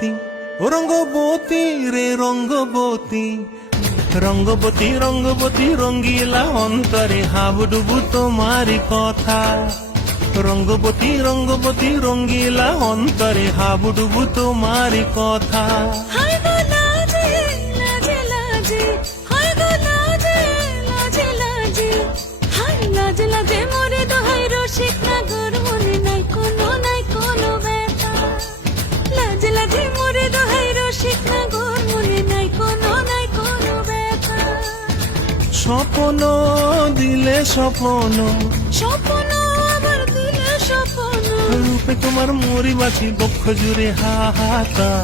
রঙ্গবতী ও রঙ্গবতী রে রঙ্গবতী, রঙ্গবতী রঙ্গবতী রঙ্গিলা অন্তরে হাবুডুবু তোমারি কথা। রঙ্গবতী রঙ্গবতী রঙ্গিলা অন্তরে হাবুডুবু তোমারি কথা। হায় গো লাজে লাজে লাজে, হায় গো লাজে লাজে লাজে, হায় লাজে লাজে মোরে দোহাই রসিক নাগর, মনে নাই কোনো ব্যথা। লাজে লাজে মোরে দোহাই রসিক নাগর, মনে নাই কোনো ব্যথা। স্বপ্ন দিলে স্বপ্ন, স্বপ্ন আবার দিলে স্বপ্ন, রূপে তোমার মরি বাছি বক্ষ জুড়ে হাহাকার।